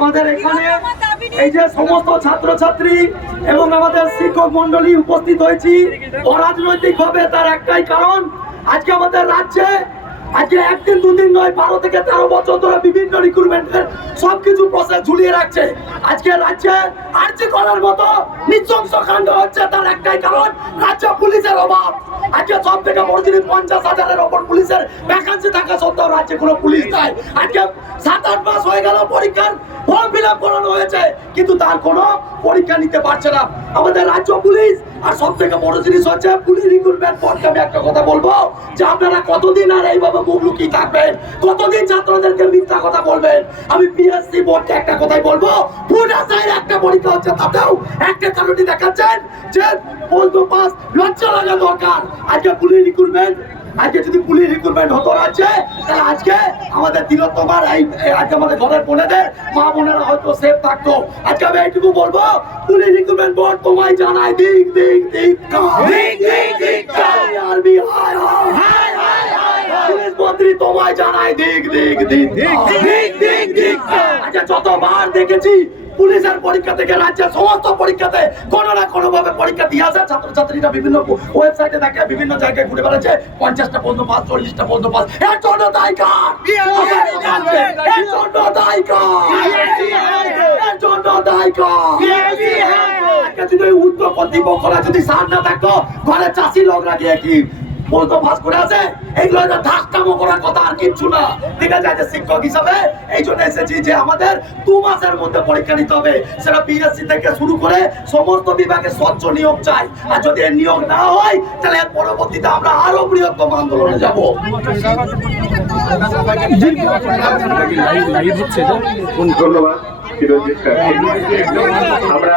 আমাদের এখানে এই যে সমস্ত ছাত্রছাত্রী এবং আমাদের শিক্ষক মন্ডলী উপস্থিত হয়েছি অরাজনৈতিক ভাবে তার একটাই কারণ, আজকে আমাদের রাজ্যে, আজকে একদিন, দুদিন নয়, বারো থেকে তেরো বছর ধরে বিভিন্ন রিক্রুটমেন্টের সবকিছু প্রসেস ঝুলিয়ে রাখছে। আজকে রাজ্যে আর্জি করার মতো নৃশংস কাণ্ড হচ্ছে তার একটাই কারণ, রাজ্য পুলিশের অভাব। আজকে সব থেকে বড় জিনিস, পঞ্চাশ হাজারের ওপর পুলিশের ভ্যাকান্সি থাকা সত্ত্বেও রাজ্যে কোনো পুলিশ নাই। আজকে সাত, আট মাস হয়ে গেল পরীক্ষার ফর্ম ফিল হয়েছে, কিন্তু তার কোনো পরীক্ষা নিতে পারছে না। আমাদের রাজ্য পুলিশ, আর সব থেকে বড় জিনিস হচ্ছে পুলিশ রিক্রুটমেন্ট বোর্ডকে আমি একটা কথা বলব যে আপনারা কতদিন আর এইভাবে মুখ লুকিয়ে থাকবেন? কতদিন ছাত্রদেরকে মিথ্যা কথা বলবেন? আমি পিএসসি বোর্ডকে একটা কথাই বলব সাইড একটা পরীক্ষা হচ্ছে তাতেও একটা কারণই দেখাচ্ছেন যে বলতো পাস, লজ্জা লাগা দরকার। আজকে পুলিশ রিক্রুটমেন্ট আজকে যদি পুলিশ রিক্রুটমেন্ট হতো রাজ্যে তাহলে আজকে আমাদের তিলোত্তমার এই আজকে আমাদের ঘরের বোনেদের মা বোনেরা হয়তো সেফ থাকতো আজকে আমি এইটুকু বলব পুলিশ রিক্রুটমেন্ট বোর্ড তোমায় জানাই দিক দিক দিক হায় হায় তোমায় জানাই দিক দিক দিক দিক দিক দিক আচ্ছা যতবার দেখেছি পুলিশের পরীক্ষা থেকে রাজ্যের সমস্ত পরীক্ষাতে কোনো না কোনো ভাবে পরীক্ষা দিয়ে আসে ছাত্রছাত্রীরা বিভিন্ন ওয়েবসাইটে দেখে বিভিন্ন জায়গায় ঘুরে বেড়াচ্ছে। পঞ্চাশটা পর্যন্ত পাস চল্লিশটা পর্যন্ত পাস এর জন্য দায়ী কার? এর জন্য দায়ী কার? এর জন্য দায়ী কার? যদি উত্তর কর্তৃপক্ষরা যদি সার না থাকতো ঘরে চাষি লোকরা গিয়ে কি বলতো পাস করে আছে এইগুলো একটা ধাক্কামো করার কথা আর কিচ্ছু না। ঠিক আছে যে শিক্ষক হিসাবে এই জন্য এসেছি যে আমাদের দু মাসের মধ্যে পরীক্ষা নিতে হবে। সেটা বিএসসি থেকে শুরু করে সমস্ত বিভাগে স্বচ্ছ নিয়োগ চাই। আর যদি নিয়োগ না হয়, তাহলে পরবর্তীতে আমরা আরও বৃহত্তম আন্দোলনে যাব। ধন্যবাদ আমরা